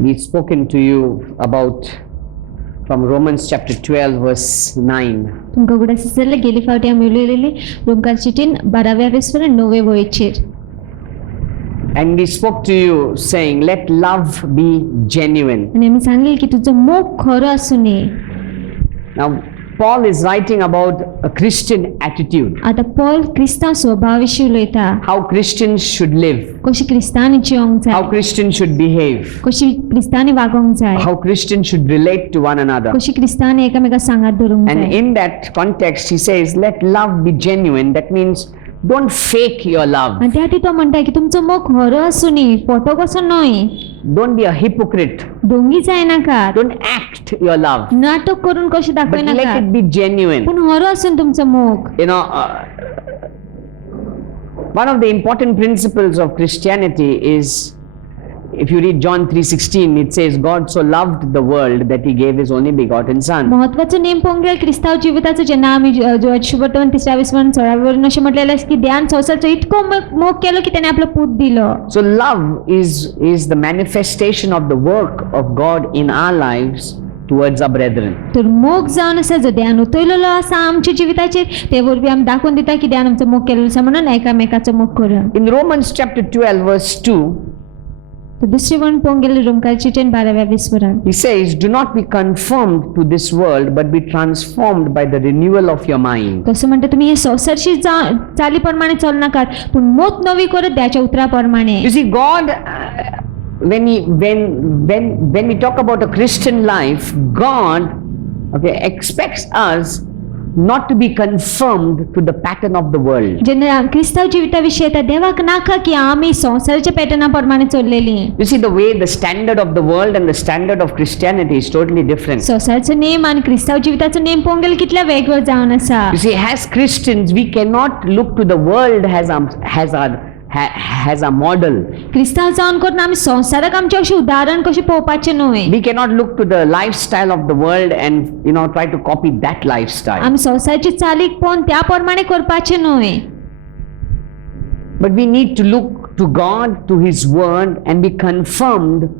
We've spoken to you about from Romans chapter 12 verse 9. तुमकां उगडास दिसतले गेली फावटी आमी उलयलेली रोमकार चिठीन 12व्या वेसवरान 9वे वळेचेर. And we spoke to you saying, let love be genuine. आनी आमी सांगले की तुजो मोग खरो आसूं न्ही. Now, Paul is writing about a Christian attitude, आतां पॉल क्रिस्तांव स्वभावाविशीं उलयता. how Christians should live, कशी क्रिस्तांनी जिवंक how जाय, Christians should behave, कशी क्रिस्तांनी वागोंक जाय, how Christians should relate to one another. कशी क्रिस्तांनी एकामेकाक सांगात धरूंक And जाय. in that context, he says, let love be genuine. That means don't fake your love. आनी त्या खातीर तो म्हणटा की तुमचो मोग खरो आसूं न्ही, फोटो कसो न्हय. Don't be a hypocrite. दोंगी जाय नाकात, Don't act your love, नाटक करून कशें दाखय but let नाकात, it be genuine. पूण खरो आसूं तुमचो मोग. You know, one of the important principles of Christianity is, if you read John 3:16, it says, God so loved the world that he gave his only begotten son. महत्वाचो name पळोवंक गेल्यार क्रिस्तांव जिविताचो जेन्ना आमी शुभवर्तमान 3ऱ्या विस्वान 16 अशें म्हटलेलें की देवान संवसाराचो इतको मोग केलो की ताणें आपलो पूत दिलो. So love is the manifestation of the work of God in our lives towards our brethren. तर मोग जावन आसा जो देवान उतरलेलो आसा आमच्या जिविताचेर, ते वरवीं आमी दाखोवन दिता की देवान आमचो मोग केलेलो आसा म्हणून एकामेकाचो मोग करून. In Romans chapter 12 verse 2, तर दुसरे वळण पळोवंक गेल्यार रोमकार चिठीन 12व्या विस्वरान he says, do not be conformed to this world, but be transformed by the renewal of your mind. तसं म्हणटा तुमी हे संवसारची चाली प्रमाणे चलू नाकात, पूण मोत नवी करत देवाच्या उतरा प्रमाणे. You see, God, when we talk about a Christian life, God, okay, expects us not to be conformed to the pattern of the world. जेन्ना क्रिस्तांव जिविताविशीं येता देवाक नाका की आमी संवसाराच्या पॅटर्ना प्रमाणे चल्लेली. You see, the way the standard of the world and the standard of Christianity is totally different. संवसाराचो नेम आनी क्रिस्तांव जिविताचो नेम पळोवंक गेल्यार कितल्या वेगवेगळो जावन आसा. You see, as Christians, we cannot look to the world as a model. क्रिस्तांव जावन करून आमी संवसाराक आमचें अशें उदाहरण कशें पळोवपाचें न्हय. We cannot look to the lifestyle of the world and try to copy that lifestyle. आमी संवसाराची चालीक पळोवन त्या प्रमाणे करपाचें न्हय. But we need to look to God, to his word, and be confirmed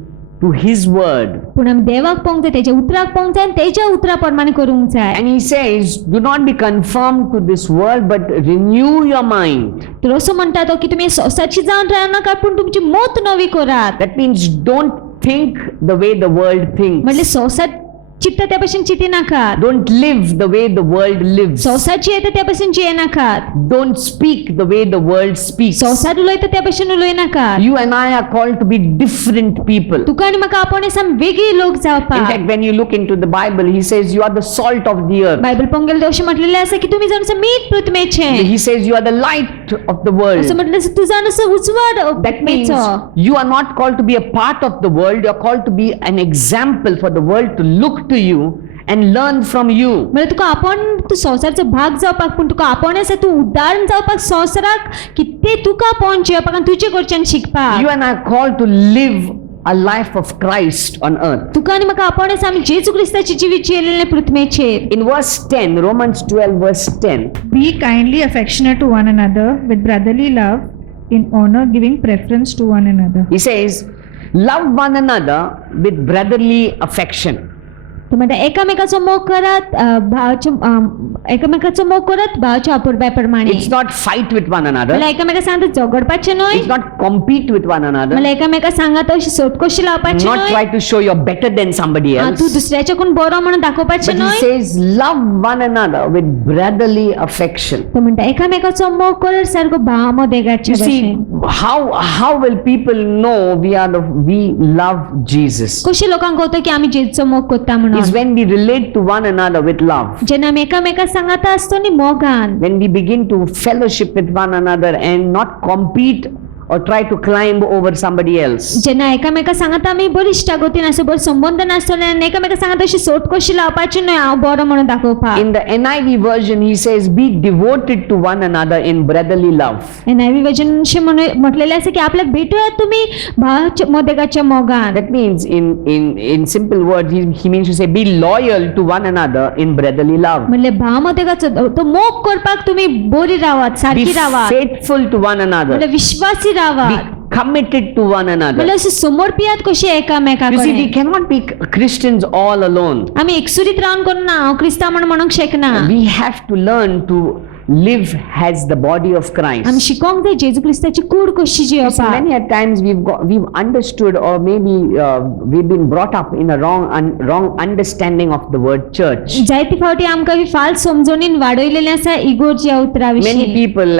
to his word. पूण आमी देवाक पळोवंक जाय, तेच्या उतराक पळोवंक जाय आनी तेच्या उतरा प्रमाणे करूंक जाय. And he says, do not be conformed to this world, but renew your mind. तर असो म्हणटा तो की तुमी संवसारची जावन रावं नाका, पूण तुमची मोत नवी करात. That means don't think the way the world thinks. म्हणजे संवसार चित्ता त्या भशेन चिंती नाकात. Don't live the way the world lives. संवसार जियेता त्या भशेन जिये नाकात. Don't speak the way the world speaks. संवसार उलयता त्या भशेन उलय नाकात. You and I are called to be different people. तुका आनी म्हाका आपण आमी वेगळी लोक In जावपाक. fact, when you look into the Bible, he says you are the salt of the earth. Bible पळोवंक गेल्यार अशें म्हटलेलें आसा की तुमी जावन आसा मीठ पृथ्वीचें. He says you are the light of the world. असं म्हटलें आसा तूं जावन आसा उजवाड That means पृथ्वीचो. you are not called to be a part of the world. You are called to be an example for the world to look to you and learn from you. म्हणजे तुका आपण तू संवसाराचो भाग जावपाक, पूण तुका आपण आसा तू उदाहरण जावपाक संवसाराक की ते तुका पळोवन जियेवपाक आनी तुजे कडच्यान शिकपाक. You and I are called to live a life of Christ on earth. तुका आनी म्हाका आपण आसा आमी जेजू क्रिस्ताची जिवीत जियेलेले पृथ्वीचेर. In verse 10, Romans 12 verse 10, Be kindly affectionate to one another with brotherly love, in honor giving preference to one another. he says, love one another with brotherly affection. तो म्हणटा एकामेकाचो मोग करात, एकामेकाचो मोग करत भावाच्या अपुरब्या प्रमाणे. It's not fight with one another. मला एकामेका सांगता झगडपाचें न्हय. It's not compete with one another. मला एकामेका सांगता अशी सोटकोशी लावपाची Not न्हय. try to show you're better than somebody else. तू दुसऱ्याच्याकून बरो म्हणून दाखोवपाचें But he न्हय. says, love one another with brotherly affection. तो म्हणटा एकामेकाचो मोग करत सारको भावा मोदेगाचे You see, भशेन. how will people know we love Jesus? कशें लोकांक कळटा की आमी जेजूचो मोग करता म्हणून. Is when we relate to one another with love. जेन्ना आमी एकामेका सांगता आसतो न्ही मोगान. When we begin to fellowship with one another and not compete or try to climb over somebody else. जेन्ना एकामेका सांगता आमी बरी इश्टागोती नासतो, बरो संबंध नासतले आनी एकामेका सांगता अशी सोटकोशी लावपाची न्हय हांव बरो म्हणून दाखोवपाक. In the NIV version, he says, be devoted to one another in brotherly love. NIV version अशें म्हटलेलें आसा की आपल्याक भेटूयात तुमी भावाच्या मोदेगाच्या मोगान. That means in simple words, he means to say, be loyal to one another in brotherly love. म्हणले भाव मोदेगाचो तो मोग करपाक तुमी बरी रावात, Be सारकी रावात. faithful to one another. म्हणले विश्वासी रावात. committed to one another. म्हणल्यार अशी समर्पित कशी एकामेका You see, we कडेन cannot be Christians all alone. आमी एकसुरीत रावन करून हांव क्रिस्तांव म्हणूंक शकना. We have to learn to live as the body of Christ. आमी शिकोंक जाय जेजू क्रिस्ताची कूड कशी See, जियोवपाक. many a times we've understood, or maybe we've been brought up in a wrong understanding of the word church. जायते फावटी आमकां B फाल समजोनीन वाडयलेलें आसा इगोर्जी ह्या उतरा Many विशीं. people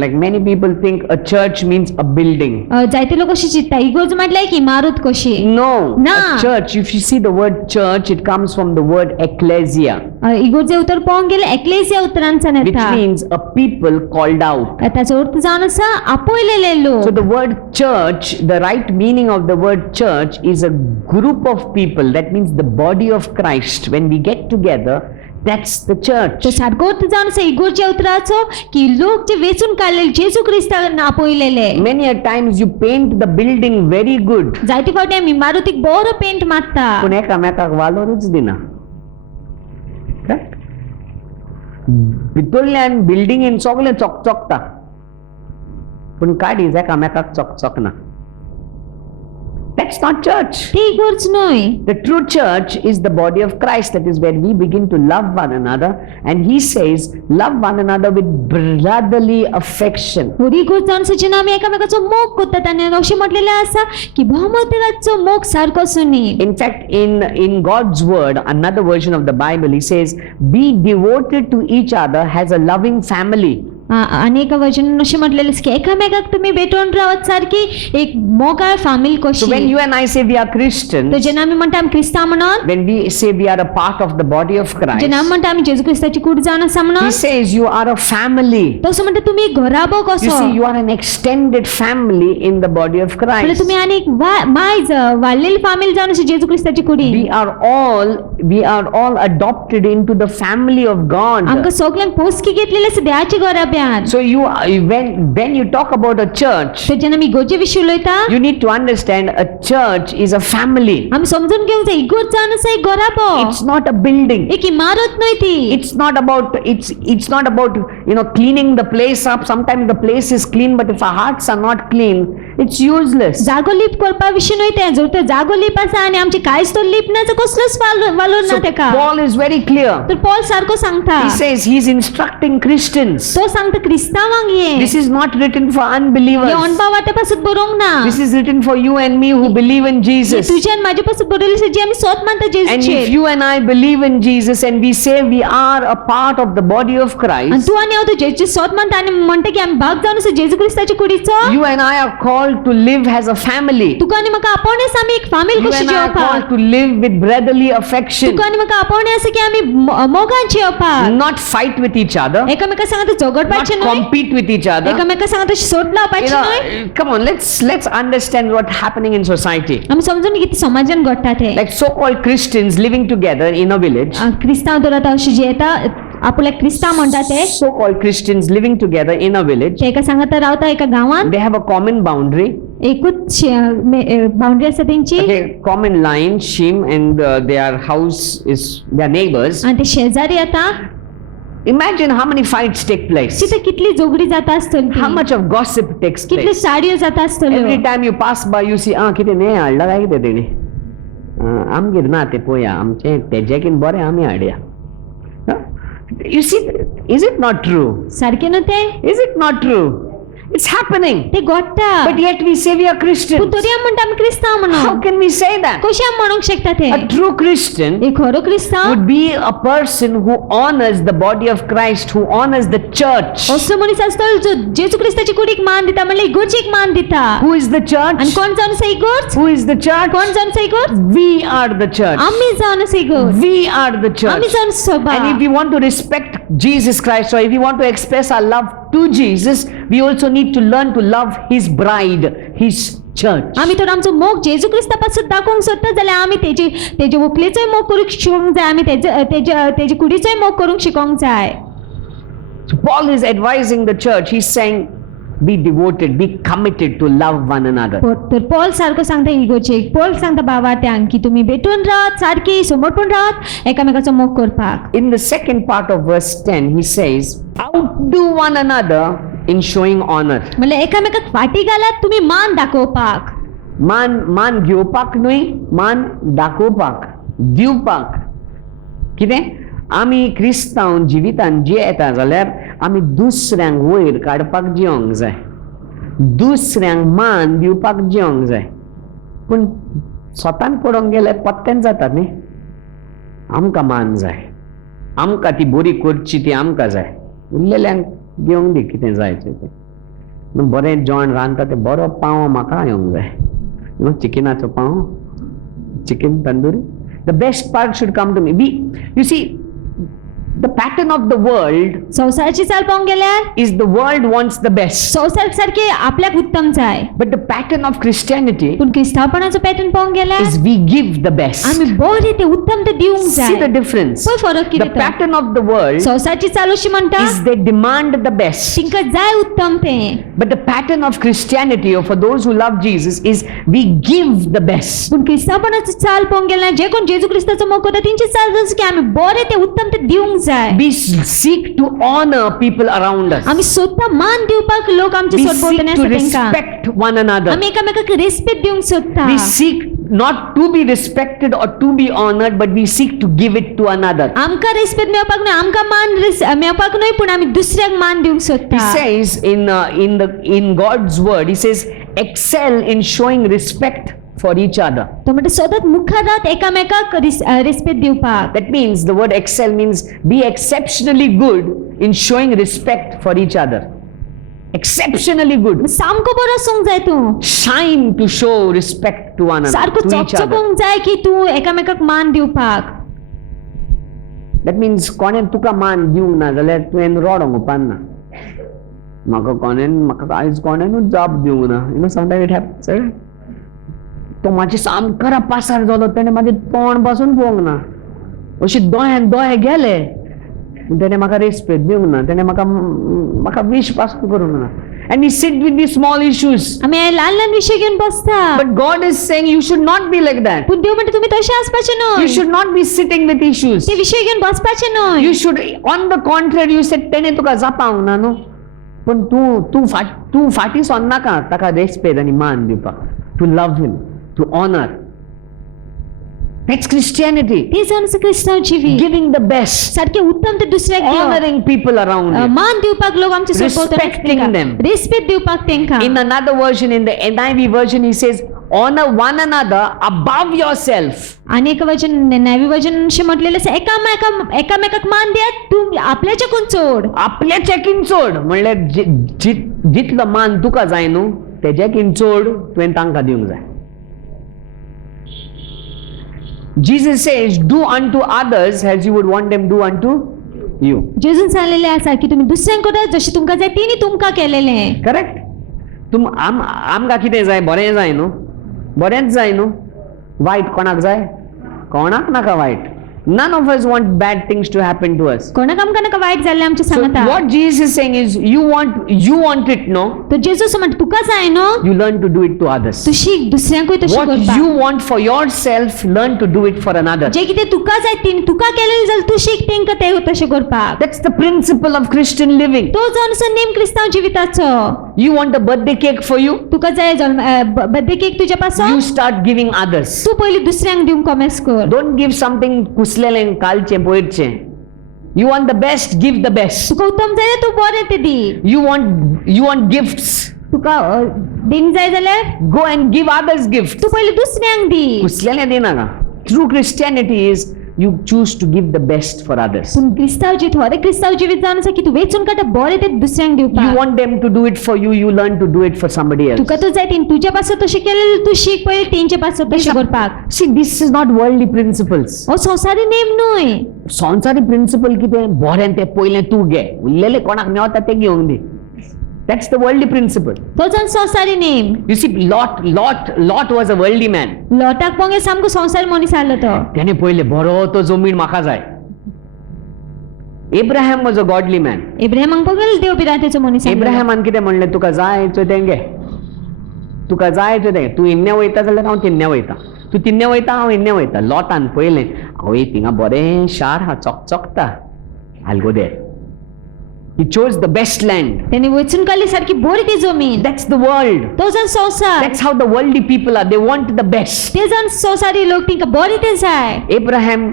like many people think a church means a building. जायते लोक अशी चिंतता इगोर्ज म्हटल्यार एक इमारत कशी. No, Na. a church. If you see the word church, it comes from the word ecclesia, इगोर्जे उतर पळोवंक गेल्यार एक्लेसिया उतरांच्यान which येता. means a people called out. ताचो अर्थ जावन आसा आपयलेले So लोक. the word church, the right meaning of the word church is a group of people. That means the body of Christ. When we get together, that's the church. तो सारको अर्थ जावन आसा इगोर्च्या उतराचो की लोक जे वेचून काडलेले जेजू क्रिस्तान आपयलेले. Many a times you paint the building very good. जायते फावटी आमी इमारतीक बरो पेंट मारता. पूण एकामेकाक वालोरूच दिना. Correct? भितरल्यान बिल्डिंगेन सगळें चकचकता पूण काडीज एकामेकाक चकचकना. That's not church. ती इगोर्ज न्हय. The true church is the body of Christ. That is where we begin to love one another. And he says, love one another with brotherly affection. खरी इगोर्ज जावन आसा जेन्ना आमी एकामेकाचो मोग करतात आनी अशें म्हटलेलें आसा की भावमतेचो मोग सारको सुनी. In fact, in God's word, another version of the Bible, he says, be devoted to each other as a loving family. अनेक वचन अशें म्हटलेलें आसा की एकामेकाक तुमी भेटून रावत सारकी एक मोगाळ फामील So कशी. when you and I say we are Christians, तर जेन्ना आमी म्हणटा आमी क्रिस्तांव म्हणून, when we say we are a part of the body of Christ, जेन्ना आमी म्हणटा आमी जेजू क्रिस्ताची कूड जावन आसा म्हणून, he says you are a family. तो असो म्हणटा तुमी घराबो You कसो. see, you are an extended family in the body of म्हणल्यार Christ. तुमी आनी एक मायज वाडलेली फामील जावन अशी जेजू क्रिस्ताची कुडी. We are all adopted into the family of God. आमकां सगळ्यांक पोसकी घेतलेली आसा देवाची घराब्यान. So when you talk about a church, तर जेन्ना आमी इगोर्जे विशीं उलयता, you need to understand a church is a family. आमी समजून घेवंक जाय इगोर्ज जावन आसा एक घराबो. It's not a building. एक इमारत न्हय ती. It's not about cleaning the place up. Sometimes the place is clean, but if our hearts are not clean, it's useless. जागो लीप करपा विशीं न्हय तें. जर तर जागो लीप आसा आनी आमची कांयच तो लीप ना तर कसलोच वालोर ना So तेका. Paul is very clear. तर पॉल सारको सांगता. He says he's instructing Christians. तो सांगता क्रिस्तांवांक ये. This is not written for unbelievers. हे अणभव वाटे पासून बरोवंक ना. This is written for you and me who believe in Jesus. तुझे आनी म्हाजे पासून बरयलें आसा जे आमी सोत मानता And if जेजूचेर. you and I believe in Jesus and we say we are a part of the body of आनी Christ, तूं आनी हांव तो जेजूचे सोत मानता आनी म्हणटा की आमी भाग जावन आसा जेजू क्रिस्ताच्या कुडीचो. you and I are called to live as a family. तुका आनी म्हाका आपोवणें आसा आमी एक फामील You कशी and I are जेवपाक. called to live with brotherly affection, तुका आनी म्हाका आपोवणें आसा की आमी मोगान जेवपाक. not fight with each other, एकामेका सांगता not झगडपाचें न्हय. compete with each other. एकामेका सांगता सोट लावपाचें न्हय. Come on, let's understand what's happening in society. आमी समजून कितें समाजान घडटा तें. Like so-called Christians living together in a village. क्रिस्तांव तर आतां अशी जेता आपुल्याक क्रिस्तांव म्हणटा ते. So-called Christians living together in a village. ते एका सांगता रावता एका गांवांत. They have a common boundary. एकूच बाउंड्री आसा तेंची. Okay, common line, Shem, and their house is their neighbors. आनी ते शेजारी आता. Imagine how many fights take place. तिथे कितली जोगडी जाता आसतली. How much of gossip takes कितली place. साडयो जाता आसतल्यो. Every time you pass by, you see, कितें न्हय हाडला काय कितें तेणी. आमगेर ना ते पळया आमचे तेज्याकीन बरें आमी हाडया. You see, is it not true? सारकें न्हू ते. Is it not true? It's happening. ते घडटा. But yet we say we are पूण Christians. तरी आमी म्हणटा आमी क्रिस्तांव How म्हणून. can we say that? कशें आमी म्हणूंक शकता ते. A true Christian एक खरो क्रिस्तांव would be a person who honors the body of Christ, who honors the church. असो मनीस आसतलो जो जेजू क्रिस्ताची कुडीक मान दिता म्हणल्यार इगोर्जेक मान दिता. Who is the आनी church? कोण जावन आसा इगोर्ज? Who is the church? कोण जावन आसा इगोर्ज? We are the church. आमी जावन आसा इगोर्ज. We are the आमी church. जावन सभा. And if we want to respect Jesus Christ, or if we want to express our love to Jesus, we also need to learn to love His bride, His church. आमी तर आमचो मोग जेजू Crysta पासून दाखोवंक सोदता जाल्यार आमी तेजे व्हंकलेचोय मोग करूंक शिकोवंक जाय. आमी तेजे कुडीचोय मोग करूंक शिकोवंक जाय. So Paul is advising the church. He's saying, be devoted, be committed to love one another. तर पॉल सारको सांगता इगोचेक. पॉल सांगता भावार्थ्यांक की तुमी भेटून रावात सारकी समर्पण रावात एकामेकाचो मोग करपाक. In the second part of verse 10, he says, outdo one another in showing honor. म्हणल्यार एकामेकाक फाटी घालात तुम्ही मान दाखोवपाक. मान घेवपाक न्हय, मान दाखोवपाक, दिवपाक. कितें? आमी क्रिस्तांव जिवितान जियेता जाल्यार आमी दुसऱ्यांक वयर काडपाक जियोंक जाय, दुसऱ्यांक मान दिवपाक जियोंक जाय. पूण स्वतान पडोंक गेल्यार पत्त्यान जाता न्ही. आमकां मान जाय, आमकां ती बरी करची ती आमकां जाय, उरलेल्यांक घेवंक दी कितें जाय तें. बरें जेवण रांदता तें बरो पाव म्हाका येवंक जाय, चिकनाचो पाव, chicken tandoori. The best part should come to me. You see, the pattern of the world संसाराची चाल पळोवंक गेल्यार is the world wants the best. संसार सारखे आपल्याक उत्तम जाय. But the pattern of Christianity पूण क्रिस्तावपणाचो पॅटर्न पळोवंक गेल्यार is we give the best. आमी बरे ते उत्तम ते दिवंक See जाय. the difference. पळय फरक The कितें तो. pattern of the world संसाराची चाल अशी म्हणटा is they demand the best. तिंका जाय उत्तम ते. But the pattern of Christianity, or for those who love Jesus, is we give the best. पूण क्रिस्तावपणाचो चाल पळोवंक गेल्यार जे कोण जेजू क्रिस्ताचो मोग करता तेंची चाल जशी की आमी बरे ते उत्तम ते दिवंक जाय. We seek to honor people around us. आमी सोदता मान दिवपाक लोक आमचे We सोदभोवतणी seek to आसा तेंका. respect one another. आमी एकामेकाक रिस्पेक्ट दिवंक सोदता. We seek not to be respected or to be honored, but we seek to give it to another. आमकां रिस्पेक्ट मेळपाक न्हय, आमकां मान मेळपाक न्हय, पूण आमी दुसऱ्याक मान दिवंक He सोदता. says in God's word, he says, excel in showing respect for each other. तो म्हणटा सतत मुखार रावत एकामेकाक रिस्पेक्ट दिवपाक. That means the word excel means be exceptionally good in showing respect for each other. Exceptionally good. सामको बरो आसूंक जाय तूं. Shine to show respect to one another, सारको to each other. चकचकोवंक जाय की तूं एकामेकाक मान दिवपाक. That means कोणें तुका मान दिवंक ना जाल्यार तुवें रडोंक उपकारना. म्हाका आयज कोणेंच जाप दिवंक ना. You know, sometimes it happens. तो म्हाजे सामको पासार जालो, तेणें म्हाजें तोंड पासून पळोवंक ना. अशे दोळ्यान दोळे गेले, तेणें म्हाका रेस्पेक्ट दिवंक ना, तेणें म्हाका विश पासून करूंक ना. And we sit with these small issues. आमी हे ल्हान ल्हान विशय घेवन बसता. But God is saying you should not be like that. पूण देव म्हणटा तुमी तशे आसपाचे You न्हय. should not be sitting with issues. ते विशय घेवन बसपाचे न्हय. You should, on the contrary, you said तेणें तुका जापावंक ना न्हू, पूण तूं फाटी सोन्नाका ताका रेस्पेक्ट आनी मान दिवपाक, to love him, to honor. That's Christianity. तेच आमचो क्रिस्तांव जिवीत. Giving the best, सारखे उत्तम ते दुसऱ्याक दिवप. honoring people around you. मान दिवपाक लोक आमचे Respecting them. रिस्पेक्ट दिवपाक तेंका. In another version, in the NIV version, he says, honor one another above yourself. आणि एक वचन नवी वचन अशें म्हटलेलें आसा एकामेकाक मान दियात तूं आपल्याच्याकून चोड. आपल्या चॅकीन चोड म्हणल्यार जितलो मान तुका जाय न्हू तेज्याकीन चोड तुवें तांकां दिवंक जाय. Jesus says, do unto others as you would want them do unto you. जेजून सांगलेलें आसा की तुमी दुसऱ्यांक करात जशें तुमकां जाय तेणी तुमकां केलेलें. करेक्ट. आमकां कितें जाय? बरें जाय न्हू, बरेंच जाय न्हू. वायट कोणाक जाय? कोणाक नाका वायट. None of us want bad things to happen to us. कोणाक आमकां नाका वायट जाल्लें आमचें So सांगता. what Jesus is saying is, you want it, no? तो जेजू असो म्हणटा तुका जाय न्हू, You learn to do it to others. तू शीक दुसऱ्यांकूय तशें What करपाक. you want for yourself, learn to do it for another. जे कितें तुका जाय तेणी तुका केलेलें जाल्यार तू शीक तेंका ते तशें करपाक. That's the principle of Christian living. तो जो आमचो नेम क्रिस्तांव जिविताचो. You want a birthday cake for you? तुका जाय बर्थडे केक तुज्या पासून, You start giving others. तू पयलीं दुसऱ्यांक दिवंक कमेस कर. Don't give something कुसलेलें कालचें पयरचें. You want the best, give the best. तुका उत्तम जाय तू बरें ते दी. You want gifts. तुका दिन जाय जाल्यार Go and give others gifts. तू पयलीं दुसऱ्यांक दी. कुसलेलें दिनाका. True Christianity is you choose to give the best for others. पूण क्रिस्तांव जिवीत खरें क्रिस्तांव जिवीत जावन आसा की तू वेचून काडटा बरें ते दुसऱ्यांक You दिवपाक. want them to do it for you, you learn to do it for somebody else. तुका तो जाय तेणी तुज्या पासून तशें केलें तू शीक पयलीं तेंचे पासून तशें करपाक. See, this is not worldly principles. हो संवसारी नेम न्हय. संवसारी प्रिन्सिपल कितें? बरें तें पयलें तूं घे, उरलेलें कोणाक मेवता तें घेवंक दी. That's the worldly principle. तो जावन संवसारी नेम. You see, Lot was a worldly man. लोटाक पळोवंक सामको संवसारी मनीस आसलो तो. तेणें पयलें बरो तो जमीन म्हाका जाय. Abraham was a godly man. इब्राहिमाक पळोवंक देव भिरांतेचो मनीस आसलो. एब्राहामान कितें म्हणलें? तुका जाय तें घे, तुका जाय तें. तूं इन्ने वयता जाल्यार हांव तिन्ने वयता, तूं तिन्ने वयता हांव इन्ने वयता. लॉटान पयलें आवय थिंगा बरें शार आहा चकचकता, I'll go there. He chose the best land. त्याने वेचून काढली सारखी बोरी ती जमीन. That's the world. तो जण संसार. That's how the worldly people are. They want the best. ते जण संसारी लोक तिंका बोरी ते जाय. Abraham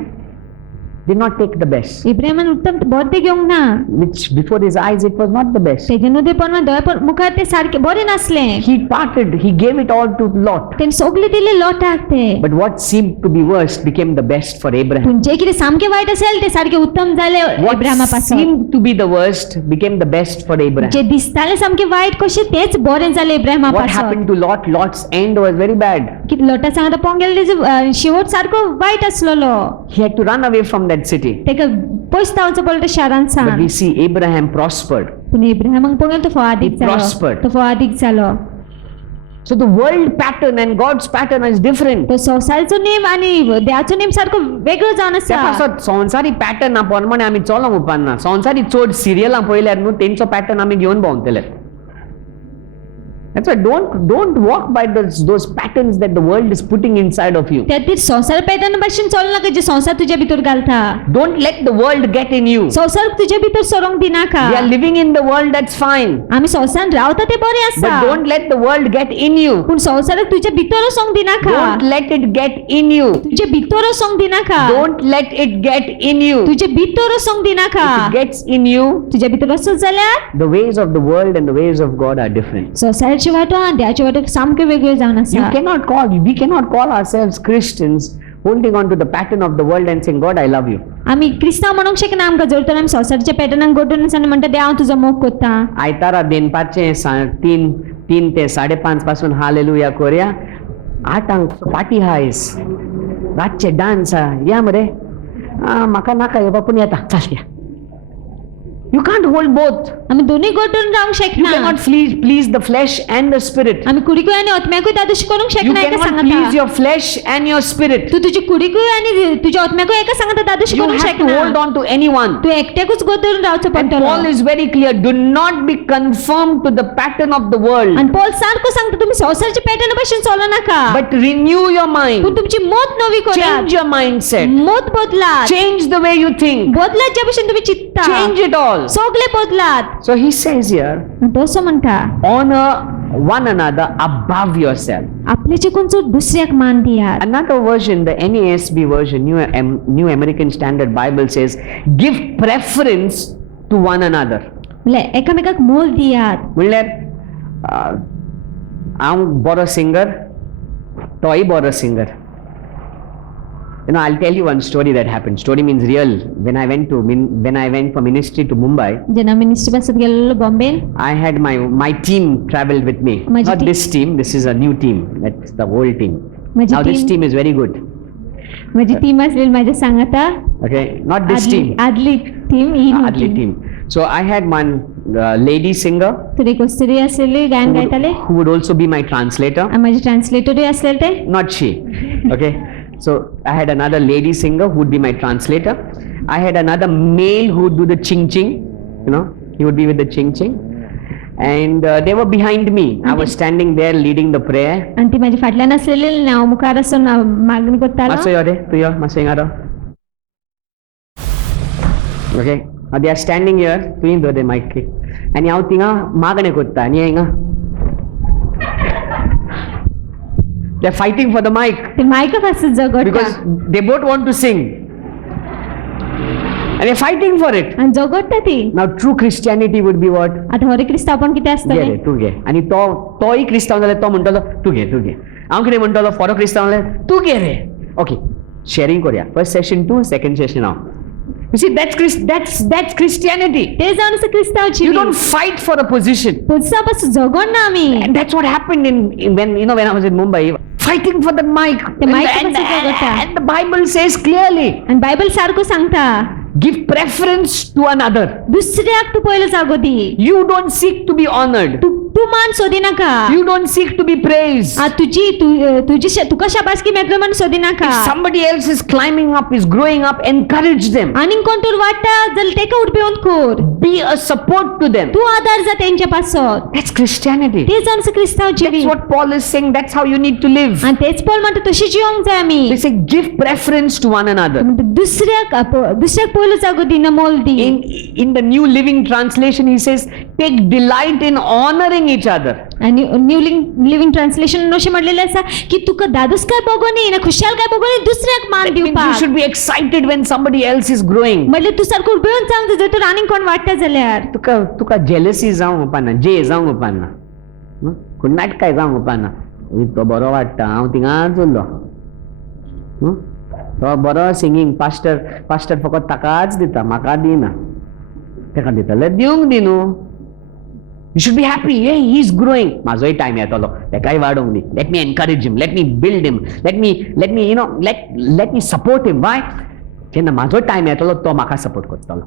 did not take the best, इब्राहिमान उत्तम बोरी ते घेवंक ना. which before his eyes it was not the best. तेजे नुदे पण दोळ्या पण मुखार ते सारखे बोरे नासले. He parted, he gave it all to Lot. तेने सगळे दिले लोटाक ते. But what seemed to be worst became the best for Abraham. पण जे कितें सामके वाईट असेल ते सारखे उत्तम झाले What इब्राहिमापासून. seemed to be the worst became the best for Abraham. जे दिसताले सामके वाईट कशे तेच बरे झाले What इब्राहिमापासून. happened to Lot? Lot's end was very bad. की लोटा सांगता पोंगेल तेजे शेवट सारको white असलोलो. He had to run away from that city. तेका पयस जावचो पडलो शारांत But we सान. see Abraham prospered. पण इब्राहिमाक पोंगेल तो फवादीक He जालो. prospered. तो फवादीक जालो. So the world pattern and God's pattern is different. तो संसारचो नेम आणि देवाचो नेम सारको वेगळो जावन त्या आसा. पासत संवसारी पॅटर्न आपण म्हणे आम्ही चलोंक उपकारना. संवसारी चड सिरियलां पळयल्यार न्हू तेंचो पॅटर्न आमी घेवन भोंवतले. That's why don't walk by those patterns that the world is putting inside of you. त्यातीर संसार पॅटर्न भाशेन चलू नाका जे संसार तुज्या भितर घालता. Don't let the world get in you. संसार तुज्या भितर सोरोंक दिनाका. We are living in the world, that's fine. आमी संसारान रावता ते बरे But आसा. don't let the world get in you. पूण संसाराक तुज्या भितर सोंग दिनाका. Don't let it get in you. तुज्या भितर सोंग दिनाका. Don't let it get in you. तुज्या भितर सोंग दिनाका. If it gets in you, तुज्या भितर वचत जाल्यार the ways of the world and the ways of God are different. संसाराची वाटो आनी देवाची वाटो सामके वेगळे जावन We आसा. cannot call ourselves Christians holding on to the pattern of the world and saying, God, I love you. आमी क्रिस्तांव म्हणूंक शकना आमकां जर तर आमी संसाराच्या पॅटर्नाक घडून आसा आनी म्हणटा देव हांव तुजो मोग कोत्ता. आयतारा देनपारचे 3 ते 5:30 पासून हालेलुया करूया. 8 पार्टी हायस. रातचे डान्स या मरे. म्हाका नाका येवपा पूण येता. चल या. You can't hold both. आमी दोनूय घडून रावंक You शकना. cannot please the flesh and the spirit. आमी कुडीकूय आनी आत्म्याकूय तादुशें करूंक You शकना एका cannot please सांगता. your flesh and your spirit. तू तुजी कुडीकूय आनी तुज्या आत्म्याकूय एका सांगता तादुशें You करूंक have to hold शकना. on to anyone. तू एकट्याकूच घडून रावचो And पडटलो. Paul is very clear, do not be conformed to the pattern of the world, आनी पॉल सारको सांगता तुम्ही संसाराच्या पॅटर्न भाशेन चलो नाका. but renew your mind. पूण तुमची मोत नवी Change करात. your mindset. मोत बदलात. Change the way you think. बदलात ज्या भाशेन तुम्ही चित्ता. Change it all. सगळे बदलात. So he says here, तो असं म्हणता honor one another above yourself. आपल्याचे कोणचो दुसऱ्याक मान दियात. Another version, the NASB version, New American Standard Bible says, give preference to one another. म्हणल्यार एकामेकाक मोल दियात. म्हणल्यार हांव बरो सिंगर, तोय बरो singer. I'll tell you one story that happened. Story means real. When I went for ministry to Mumbai, जेन्ना ministry बसत गेलेलो बॉम्बेन, I had my team traveled with me. माझी Not team- this team. This is a new team. That's the whole team. माझी Now this team- team is very good. माझी team असलेली माझ्या सांगता. Okay, not this team. आदली team he Adli team. So I had one lady singer तुला एक स्त्री असलेली गायन गायताले who would also be my translator. आणि माझे ट्रान्सलेटरही असलेले ते. Not she. Okay. So I had another lady singer who would be my translator. I had another male who would do the ching ching. He would be with the ching ching. And they were behind me. I was standing there leading the prayer. आणि ती माझी फाटल्यान असलेली नाव मुखार असून मागणी करतालो. Maso yore, tuyo, maso ingaro. Okay. They are standing here, tuyin do the mic. And yaw tinga magane kotta, niya inga. They're fighting for the mic ते मायका पासून जगडता because they both want to sing. And they're fighting for it. आणि जगडता ती. Now true Christianity would be what? आता हरे ख्रिस्त आपण किती घे असतले रे, तू घे. आणि तोही क्रिस्तांव जाल्यार तो म्हणटलो तू घे. हांव कितें म्हणटलो फॉरो क्रिस्तांव जाल्यार तू घे रे. ओके, शेअरिंग करूया. फर्स्ट सेशन तू, सेकंड सेशन हांव. You see, that's Christianity. ते जावन असं क्रिस्तावची You don't fight for a position. पुस्तकापासून जगडना आम्ही. And that's what happened when I was in Mumbai, fighting for the mic. The mic And पासून जगडता. the Bible says clearly, आणि Bible सारखं सांगता give preference to another. दुसऱ्याक तू पहिलं जागो दी. You don't seek to be honored. तू तू मान सोदिनाका You don't seek to be praised. तुका शाबासकी मेळटलो म्हण सोदिनाका If somebody else is climbing up, is growing up, encourage them. आनीक कोण तर वाडटा जाल्यार तेका उडपेवन core Be a support to them. तू आदार जा तेंच्या पासत That's Christianity. तेच आमचं क्रिस्ताव That's जिवीत what Paul is saying. That's how you need to live. आणि तेच पॉल म्हणतो तशी जिवंक जाय आमी They say give preference to one another. म्हणतो दुसऱ्याक पयलो जागो दिना मोल दी In the New Living Translation, he says, take delight in honoring each other. आणि न्यू लिव्हिंग ट्रान्सलेशन अशें म्हटलेलें आसा की तुका दादूस काय बगोनी ना खुशाल काय बगोनी दुसऱ्याक मान That means you दिवपाक should be excited when somebody else is growing. म्हटल्यार तू सारको उडपेवन सांग जर तर आनीक कोण वाडटा जाल्यार तुका jealousy जावंक उपना, जे जावंक उपना, कुन्नाट काय जावंक उपना. तो बरो वाडटा, हांव थिंगाच उरलो. तो बरो सिंगींग पास्टर फकत ताकाच दिता, म्हाका दिना. ताका दिता जाल्यार दिवंक दी न्हू. You should be happy. Hey, he's growing. माझोय टाइम येतलो. ताकाय वाडोवंक दी. Let me encourage him. Let me build him. Let me support him. Why? जेन्ना माझो टाइम येतलो तो म्हाका सपोर्ट करतलो.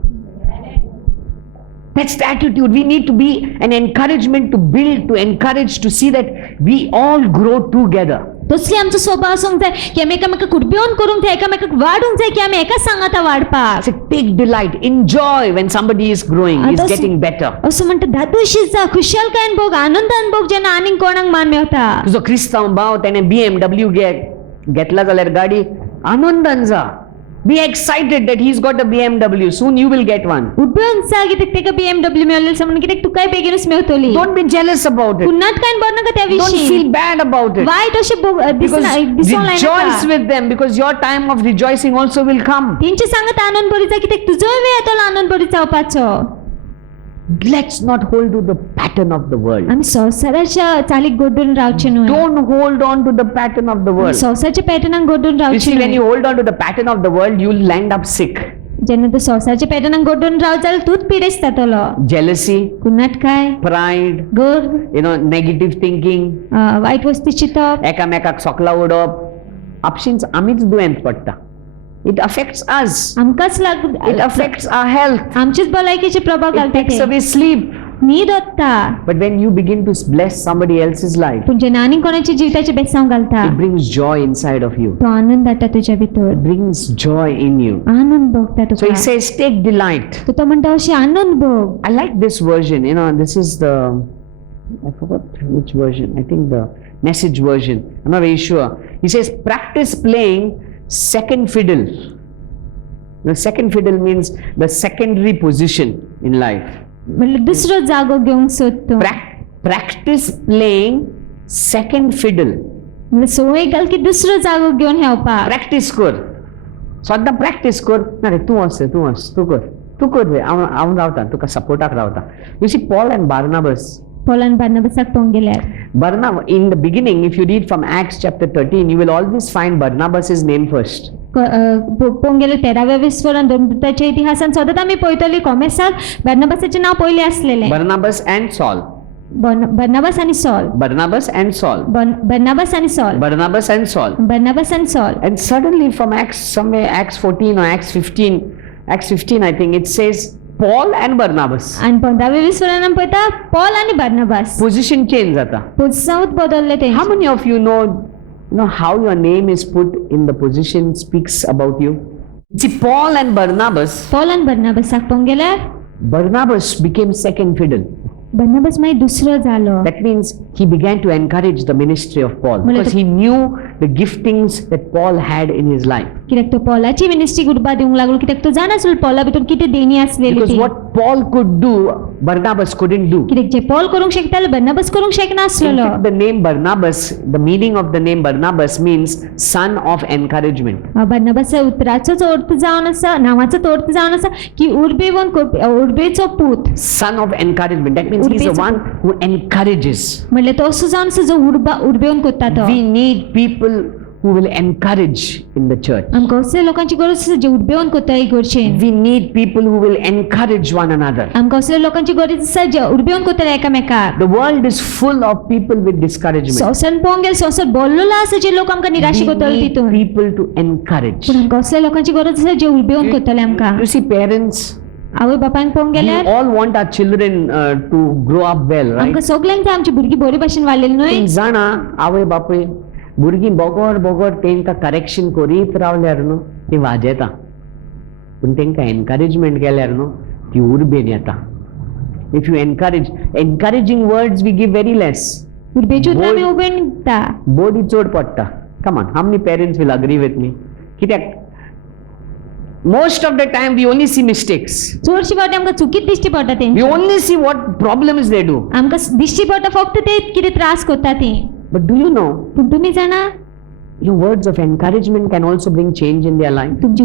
That's the attitude. We need to be an encouragement to build, to encourage, to see that we all grow together. तसली आमचो स्वभाव आसूंक जाय की आमी एकामेकाक उडपेवन करूंक जाय एकामेकाक वाडूंक जाय की आमी एका सांगाता वाडपाक So take delight, enjoy when somebody is growing, is getting better. असं म्हणटा धादोशीच जा खुशालकायेन भोग आनंदान भोग जेन्ना आनीक कोणाक मान मेवता तुझो क्रिस्तांव भाव त्याने BMW घेतला जाल्यार गाडी आनंदान जा. Be excited that he's got a BMW. Soon you will get one. उडपेवन जा कित्याक तेका BMW मेवलें आसा म्हणून कित्याक तुकाय बेगीनूच मेवतली Don't be jealous about it. पुन्नात कांय बर नाका त्या Don't विशीं feel bad about it. वायट अशें Because दिसूंक rejoice लायनाका with them, because your time of rejoicing also will come. तेंचे सांगत आनंद भरी जा कित्याक तुजोय वेळ येतलो आनंद भरी जावपाचो Let's not hold to the pattern of the world. आमी संवसाराच्या चालीक गोडून रावचे न्हू Don't hold on to the pattern of the world. संवसाराच्या पॅटर्नाक गोडून You रावचे see, when न्हू you hold on to the pattern of the world, you'll end up sick. जेन्ना तूं संवसाराच्या पॅटर्नाक गोडून राव जाल्यार तूंच पिडेस्त जातलो Jealousy, कुन्नाटकाय pride, गर्व negative thinking, वायट वस्ती चिंतप एकामेकाक सोकला उडोवप, आपशींच आमीच दुयेंत पडटा. It affects us. आमकांच It affects our health. आमचेच भलायकेचे प्रभाव It घालता takes ते away sleep. न्हीद वता But when you begin to bless somebody else's life, पूण जेन्ना आनीक कोणाच्या जिविताचे बेसांव घालता it brings joy inside of you. तो आनंद जाता तुज्या भितर It brings joy in you. आनंद भोगता So he तुका says, take delight. तो म्हणटा अशें आनंद भोग I like this version. This is I forgot which version. I think the Message version. I'm not very sure. He says, practice playing second fiddle. The second fiddle means the secondary position in life. म्हणल्यार दुसरो जागो घेवंक सोदतो Practice playing second fiddle. म्हणल्यार सवय घाल की दुसरो जागो घेवन येवपाक Practice कर. सद्दां practice कर. ना रे तूं वच तूं कर रे हांव रावता तुका सपोर्टाक रावता. You see, Paul and Barnabas. पॉलान बार्नबासाक पळोवंक गेल्यार Barnabas, in the beginning, if you read from Acts chapter 13, you will always find Barnabas' name first. पळोवंक गेल्यार 13व्या विस्वरान धर्मदूताच्या इतिहासान सदांच आमी पळयतली कॉमेसाक बार्नबासाचें नांव पयलें आसलेलें Barnabas and Saul. बर्नाबास आनी sol Barnabas and Saul. Barnabas आनी sol Barnabas and Saul. Barnabas आनी sol And suddenly from Acts 14 or Acts 15, I think it says Paul and Barnabas. आनी 15व्या विस्वरान पळयता पॉल आनी बार्नबास Position change जाता. पोजिशनूच बदलले How तेंचे many of you know how your name is put in the position speaks about you? See, Paul and Barnabas, Paul आनी बार्नबासाक पळोवंक गेल्यार Barnabas became second fiddle. Barnabas मागीर दुसरो जालो That means he began to encourage the ministry of Paul because he knew the giftings that Paul had in his life. कित्याक तो पॉलाची ministry उडपा दिवंक लागलो कित्याक तो जाणासलो पॉला भितर कितें देणी आसलेली Because ती what Paul could do, Barnabas couldn't do. कित्याक जे पॉल करूंक शकताले बर्नबास करूंक In शकनासलो fact, the name Barnabas, the meaning of the name Barnabas means son of encouragement. Barnabas उतराचोच अर्थ जावन आसा नांवाचोच अर्थ जावन आसा की उर्बेचो पूत Son of encouragement. That means he's the one who encourages. म्हणल्यार तो असो जावन आसा जो उर्बेवन करता तो We need people who will encourage in the church. आमकां असले लोकांची गरज आसा जे उर्बेवन करता इगर्जेन We need people who will encourage one another. आमकां असले लोकांची गरज आसा जे उर्बेवन करता एकामेकाक The world is full of people with discouragement. संवसार पळोवंक गेल्यार संवसार भरलेलो आसा जे लोक आमकां निराशी We करतले need तितून people to encourage. पूण आमकां असले लोकांची गरज आसा जे उर्बेवन करतले आमकां You see, parents, आवय बापायक पळोवंक We गेल्यार all want our children to grow up well, right? आमकां सगल्यांक आमची भुरगीं बरे भशेन वाडलेली न्हय पूण जाणा आवय बापूय भुरगीं बोगोर बोगोर तांकां करेक्शन करीत रावल्यार न्हू ती वाजेता पूण तांकां एनकरेजमेंट केल्यार न्हू ती उर्बेन येता. If you encouraging words we give very less, उर्बेची उतरां आमी बोल- उबेन दिता. बोडी चड पडटा. Come on, how many parents will agree with me? कित्याक most of the time we only see mistakes, चडशी फावटी आमकां चुकीत दिश्टी पडटा वी तेंची. Only see what problems they do. आमकां दिश्टी पडटा फक्त ते कितें त्रास करता ती. बट डू यू नो पूण तुमी जाणा your words of encouragement can also bring change in their life? तुमची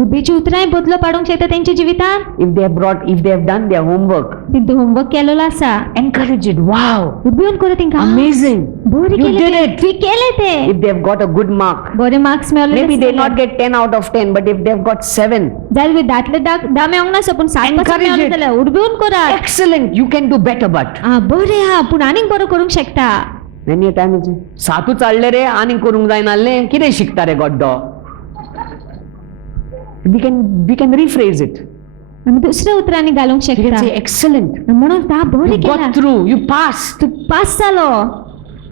उर्बेची उतरांय बदलो पाडूंक शकता तेंच्या जिवितान. If they have done their homework, तितून होमवर्क केलेलो आसा, encourage it. Wow, उर्बेवन करा तेंकां. amazing. बरें You केलें did ते. it. तुवें केलें तें. If they have got a good mark, बरे marks मेळले maybe they not get 10 out of 10, but if they have got 7, जाल्यार दांतले धा मेळोंक नासता पूण 7% Encourage मेळ्ळे it. जाल्यार उर्बेवन करा. excellent, you can do better. But बरें हा पूण आनीक बरो करूंक शकता. many a time it's, सातू चालले रे आनी करूंक जाय नासलें, कितें शिकता रे गड्डो? We can rephrase it. आमी दुसऱ्या उतरांनी घालूंक We can शकता. say excellent, म्हणून ता बरें you केला. got through, you passed, तू पास जालो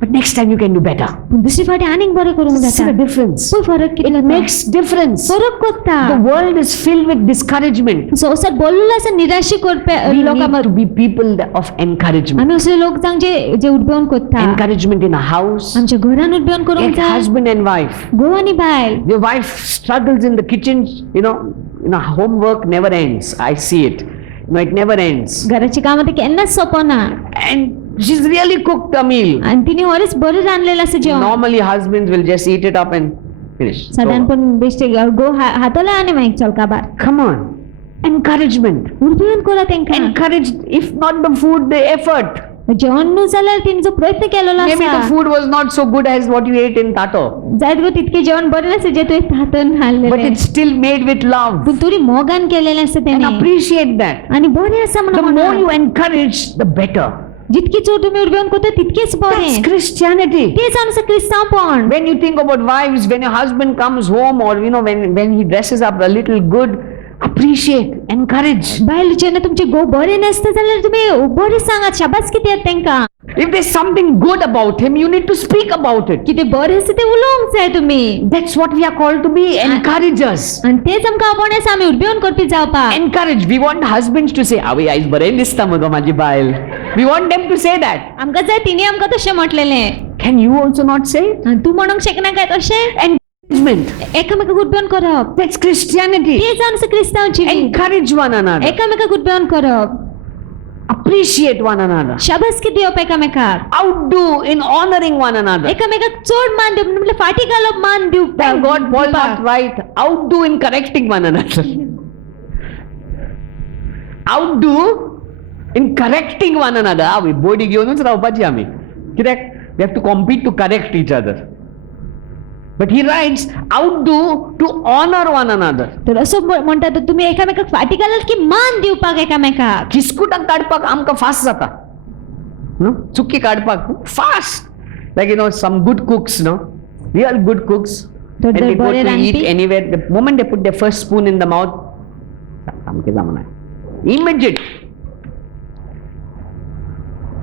but next time you can do better. पूण दुसरी फावटी आनीक बरें करूंक See the जाता. difference. पळय फरक कितलो It makes difference. फरक करता. The world is filled with discouragement. संवसार भरलेलो आसा निराशी करपी We लोकां need to मदीं. be people of encouragement. आमी असले लोक जांक जे उर्बेवन करता. Encouragement in a house. आमच्या घरान उर्बेवन करूंक Get जाय. husband and wife. घोव आनी बायल. Your wife struggles in the kitchen. Homework never ends. I see it. It never ends. घराची कामां ती केन्नाच सोंपना. And she's really cooked a meal. आनी तिने खरेंच बरें रांदलेलें आसा जेवण. Normally, husbands will just eat it up and finish. It's over. सादारणपण बेश्टे घोव हातोला आनी मागीर चल काबार. Come on. Encouragement. उर्बेवन करा तेंकां. Encourage, if not the food, the effort. जेवण न्हू जाल्यार तिने जो प्रयत्न केलेलो Maybe the आसा. food was not so good as what you ate in Tato, जायत गो तितकें जेवण बरें नासता जें तुवें हातून but हाडलेलें. it's still made with love. पूण तुरी मोगान केलेलें आसा And तेणे. appreciate that. आनी बरें आसा The म्हणून more म्हणा. you encourage, the better. जितकी चड तुमी उर्बेवन करता तितकेच That's बरें. Christianity. तेच आमचं क्रिस्तांवपण. When you think about wives, when your husband comes home, or when he dresses up a little good, appreciate, encourage. बायल जेन्ना तुमचे घोव बरें नासता जाल्यार तुमी बरें सांगात, शाबास कितें तेंकां. If there's something good about him, you need to speak about it. कितें बरें आसा तें उलोवंक जाय तुमी. That's what we are called to be, encouragers. आनी तेच आमकां आपण आसा आमी उर्बेवन करपी जावपाक. Encourage. We want husbands to say, आवय आयज बरें दिसता मगो माझी बायल. We want them to say that. आमकां जाय तिणी आमकां तशें म्हटलेलें. Can you also not say? आनी तूं म्हणूंक शकना काय तशें? Encouragement. एकामेकाक उर्बेवन करप. That's Christianity. तेच आमचं क्रिस्तांव जिवीत. Encourage one another. एकामेकाक उर्बेवन करप. Appreciate one another. शाबासकी दिवप एकामेकाक. Outdo in honoring one another. एकामेकाक चड मान दिवप म्हणजे फाटी घालप मान दिवप. Thank God Paul not right. Outdo in correcting one another. Outdo in correcting one another. आवी बॉडी घेऊनच रावपाची आम्ही. कित्याक we have to compete to correct each other. But he writes, outdo to honor one another. तर असं म्हणतात तुम्ही एकामेकाक फाटी घालात की मान दिवपाक एकामेकाक. किस्कुटाक काडपाक आमकां फास्ट जाता. चुकी काडपाक fast. Like some good cooks, real good cooks. तर When they go बरे to eat रांदपी. anywhere, the moment they put their first spoon in the mouth, सामकें जमना. Immediate.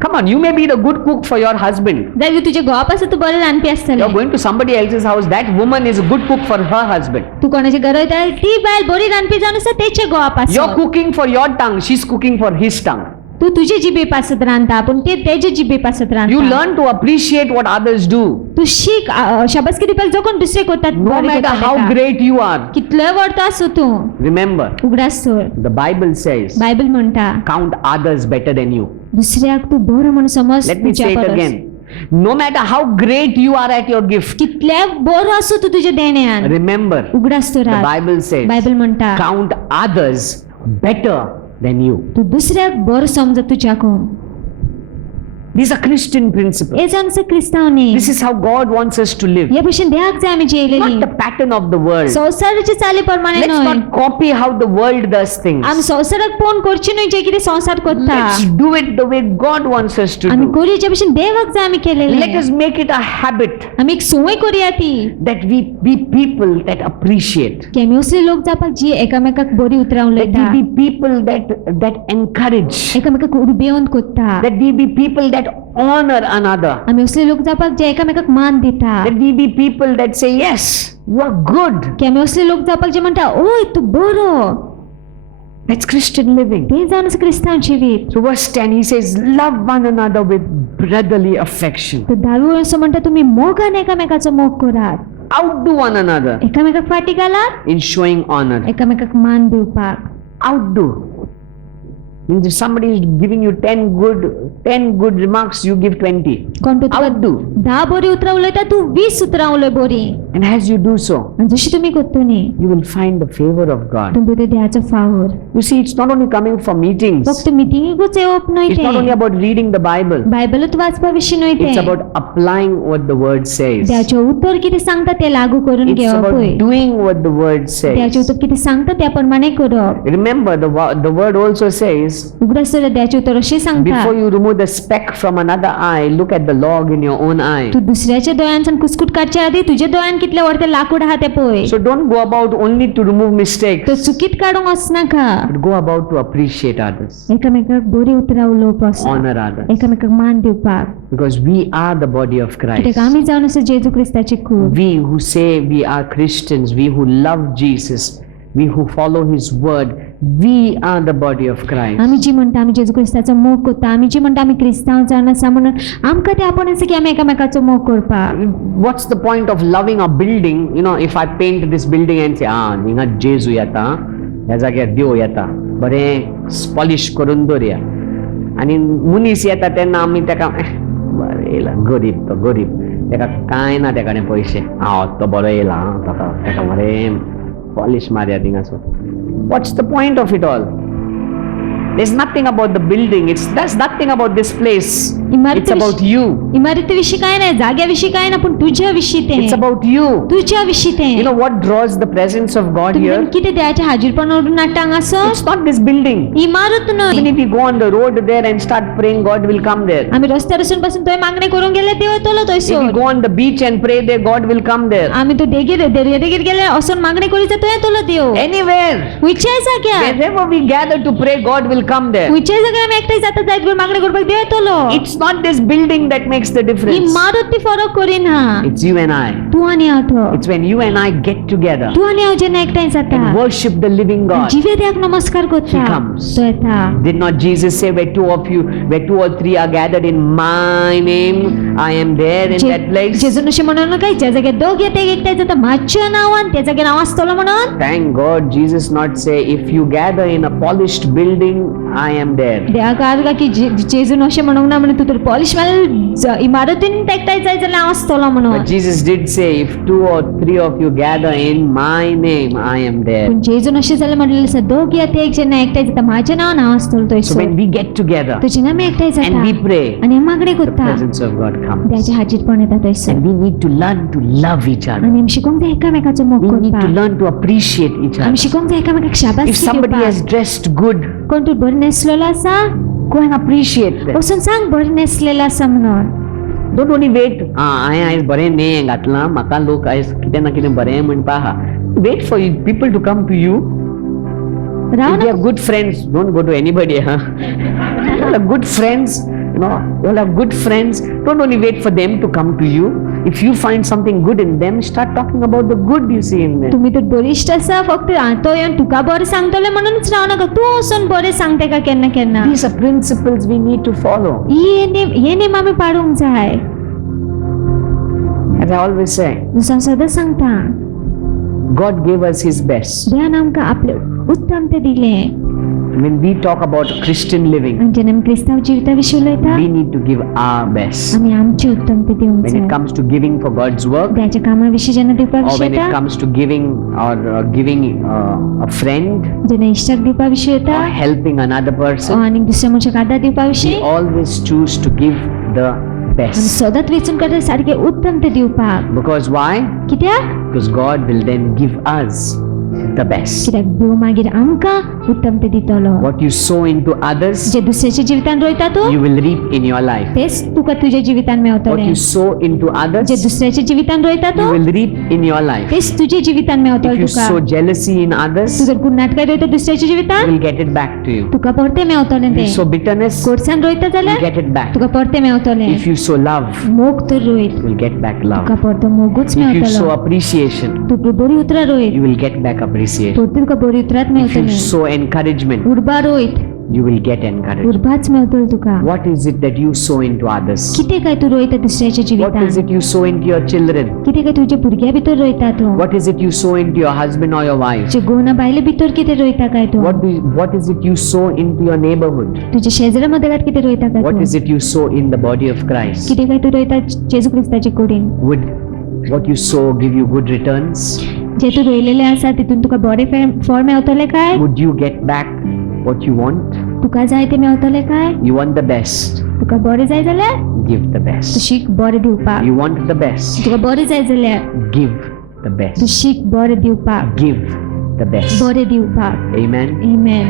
Come on, you may be the good cook for your husband. जाल्यार तुजे घोवाप आसा तूं बरें रांदपी You're आसतलें. going to somebody else's house, that woman is a good cook for her husband. तू कोणाच्या घरा वयता ती बायल बरी रांदपी जावन आसा तेचे घोवाप You're आसा. cooking for your tongue, she's cooking for his tongue. तू तुझे जिबे पासत रांदता पूण ते तेजे जिबे पासत You रांदता. learn to appreciate what others do. तू शीक शाबासकी दिवपाक जो कोण दुसरे करतात No बरें matter करतात how तेका. great you are. कितलोय व्हडतो आसूं तूं Remember, उगडास सोड. the Bible says, बायबल म्हणटा count others better than you. दुसऱ्याक तू बरो म्हणून समज Let me तुज्या say it purse. again. No matter how great you are at your gift, कितल्या बरो आसूं तूं तुज्या देण्यान remember, उगडास तो the रात. Bible says, बायबल म्हणटा count others better than you. तू दुसऱ्याक बरो समज तुज्याकून. These are Christian principles. हे जावन आसा क्रिस्तांवनी This is how God wants us to live. हे भशेन देवाक जाय आमी जियेलेली Not the pattern of the world. संवसाराच्या चाली प्रमाणे Let's न्हय not copy how the world does things. आमी संवसाराक पळोवन करची न्हय जे कितें संवसार करता Let's do it the way God wants us to आमी do. करूया जे भशेन देवाक जाय आमी केलेले Let us make it a habit आमी एक संवय करूया ती that we be people that appreciate. की आमी असले लोक जावपाक जी एकामेकाक बरी उतरां That उलयता we be people that encourage. एकामेकाक उर्बेवन कोत्ता That we be people that honor another. आमी असले लोक जावपाक जे एकामेकाक मान दिता That we be people that say, yes, you are good. की आमी असले लोक जावपाक जे म्हणटा ओय तू बरो That's Christian living. ते जावन आसा क्रिस्तांव जिवीत So verse 10, he says, love one another with brotherly affection. तर 10 असं म्हणटा तुम्ही मोगान एकामेकाचो मोग करात Outdo one another एकामेकाक फाटी घालात in showing honor. एकामेकाक मान दिवपाक Outdo. Means if somebody is giving you 10 good remarks, you give 20. कोण तू तुका Outdo. 10 बरी उतरां उलयता तू 20 उतरां उलय बरी And as you do so, आनी जशी तुम्ही करता न्ही you will find the favor of God. तुमकां ते देवाचो फावोर You see, it's not only coming for meetings. फक्त मिटिंगेकूच येवप न्हय It's not only ते about reading the Bible. बायबलूच वाचपा विशीं न्हय It's ते about applying what the word says. देवाचें उतर कितें सांगता ते लागू करून It's घेवपूय about doing what the word देवाचें says. उतर कितें सांगता त्या प्रमाणे करप Remember, the word also says, उगडासर देवाचें उतर अशें सांगता before you remove the speck from another eye, look at the log in your own eye. तू दुसऱ्याच्या दोळ्यांसान कुसकुट काडच्या आदी तुझ्या दोळ्यान कितले व्हडलें लाकूड आहा ते पळय So don't go about only to remove तो mistakes, चुकीत काडूंक वचनाका but go about to appreciate others, एकामेकाक बरी उतरां उलोवप वचप honor others, एकामेकाक मान दिवपाक because we are the body of कित्याक Christ. आमी जावन आसा जेजू क्रिस्ताची खूब We who say we are Christians, we who love Jesus, we who follow His word, we are the body of Christ. आमी जी म्हणटा आमी जेजू क्रिस्ताचो मोग करता आमी जी म्हणटा आमी क्रिस्तांव जावन आसा म्हणून आमकां ते आपण आसा की आमी एकामेकाचो मोग करपाक What's the point of loving a building? You know, if I paint this building and say, हिंगा जेजू येता, ह्या जाग्यार देव येता, बरें पॉलिश करून दवरया. आनी मनीस येता तेन्ना आमी तेका बरें येयला, गरीब तो गरीब, तेका कांय ना तेका पयशे, तो बरो येयला, तेका बरें पॉलिश मारया थिंगासो. What's the point of it all? There's nothing about the building. There's nothing about this place. It's about you. इमारती विशीं काय नाही जाग्या विशीं काय ना पण तुझ्या विशीं ते It's about you. तुझ्या विशीं ते You know what draws the presence of God तुम्ही here? कितें देवाच्या हाजीरपणावरून नाट्य हांगासर It's not this building. इमारत Even न्हय if we go on the road there and start praying, God will come there. आमी रस्त्यार वचून पासून थंय मागणी करूंक गेले देव येतलो If we थंयसर go on the beach and pray there, God will come there. आमी तो देगेर दर्या देगेर गेले वचून मागणी करीत थंय येतलो देव Anywhere. खंयच्याय जाग्यार Wherever we gather to pray, God will come there. खंयच्याय जाग्यार आमी एकठांय जाता जायत मागणी करपाक देव येतलो It's not this building that makes the difference. इमारत ती फरक करिना It's you and I. तू आनी हांव तो It's when you and I get together तू आनी हांव जेन्ना एकठांय जाता and worship the living God. जिवे देवाक नमस्कार करता He comes. तो येता Did not Jesus say, where two or three are gathered in my name, I am there in that place? जेजून अशें म्हणून काय ज्या जाग्यार दोग येता एकठांय जाता म्हाज्या नांवान त्या जाग्यार हांव आसतलो म्हणून Thank God Jesus not say, if you gather in a polished building, I am there. देवाक आर्गा की जेजून अशें म्हणूंक ना म्हणून तूं तर पॉलिश मारलेल्या इमारतीन एकठांय जाय जाल्यार हांव आसतलो म्हणून But Jesus did say, if 2 or 3 of you gather in my name, I am there. पूण जेजून अशें जाल्यार म्हणलेलें आसा दोग येता एक जेन्ना एकठांय जाता म्हाज्या नांवान हांव आसतलो So थंयसर when we get together तो जेन्ना आमी एकठांय and we जाता pray, आनी आमी मागणी the करता presence of God comes. देवाचें हाजीरपण येता थंयसर And we need to learn to love each other. आनी आमी शिकोवंक जाय एकामेकाचो मोग We need to करपाक learn to appreciate each आमी other. शिकोवंक जाय एकामेकाक If शाबासकी somebody has दिवपाक dressed good, कोण तूं बरें न्हेसलेलो आसा go and appreciate them. वचून सांग बरें न्हेसलेलो आसा म्हणून Don't only wait. हांवें आयज बरें न्हें घातलां, म्हाका लोक आयज कितें ना कितें बरें म्हणपा आहा. Wait for people to come to you. Rao If they are good friends, don't go to anybody. Huh? You all have good friends. You know, you all have good friends. Don't only wait for them to come to you. If you find something good in them, start talking about the good you see in them. तुम्ही तर बरिश्ट आसा फक्त तो येवन तुका बरें सांगतले म्हणूनच राव नाका तूं वचून बरें सांग तेका केन्ना केन्ना These are principles we need to follow. हे नेम आमी पाडूंक जाय As I always say, हांव सदां सांगता God gave us His best. देवान आमकां आपलें उत्तम तें दिलें When we talk about Christian living, आनी जेन्ना आमी क्रिस्तांव जिविता विशीं उलयता we need to give our best. आमी आमचें उत्तम तें दिवंक When it जाय comes to giving for God's work, देवाच्या कामा विशीं जेन्ना दिवपा or विशीं when it येता comes to giving or giving a friend जेन्ना इश्टाक दिवपा विशीं or येता helping another person, आनीक दुसऱ्या मनशाक आदार दिवपा we विशीं always choose to give the आनी best. सदांच वेचून काडटा सारखे उत्तम ते दिवपाक. Because why? कित्याक? Because God will then give us the best. कित्याक देव मागीर आमकां उत्तम ते दितलो. What you sow into others, जे दुसऱ्याच्या जिवितान रोयता तूं you will reap in your life. तेच तुका तुझ्या जिवितान What मेवतलें. you sow into J others, दुसऱ्याच्या जिवितान रोयता you तूं will reap in your life. तेच तुझ्या जिवितान If मेवतलें you तुका. sow jealousy in others, तू जर कुन्नाटकाय रोयता दुसऱ्याच्या you जिवितान will get it back to you. तुका परते मेवतलें If तें. you sow bitterness, कोर्सान रोयता you जाल्यार get it back. तुका परते मेवतलें. If you sow love, मोग तर रोयत you will get back तुका love. परतो मोगूच If you sow मेवतलो. appreciation, तू बरी उतरां रोयत you will get back appreciation. परते तुका बरी उतरात If you मेवतलें. sow encouragement, उर्बा रोयत you will get encouragement. उर्बाच मेवतलो तुका. What is it that you sow into others? कितें काय तू रोयता दुसऱ्याच्या What जिवितान? is it you sow into your children? कितें काय तुझ्या भुरग्या भितर रोयता तूं? What is it you sow into your husband or your wife? तुझ्या गोवना बायले भितर कितें रोयता काय तूं? What is it you sow into your neighborhood? तुझ्या शेजाऱ्या मदगात कितें रोयता काय What तूं? is it you sow in the body of Christ? कितें काय तू रोयता जेजू क्रिस्ताची कुडीन? Would what you sow give you good returns? जे तू रोयलेलें आसा तितून तुका बरें फळ मेवतलें काय? Would you get back what you want? तुका जाय तें मेवतलें काय? You want the best, तुका बरें जाय जाल्यार give the तू best. शीक बरें दिवपाक. You want the best, तुका बरें जाय जाल्यार give the तू best. शीक बरें दिवपाक. Give the best. बरें दिवपाक. Amen. Amen.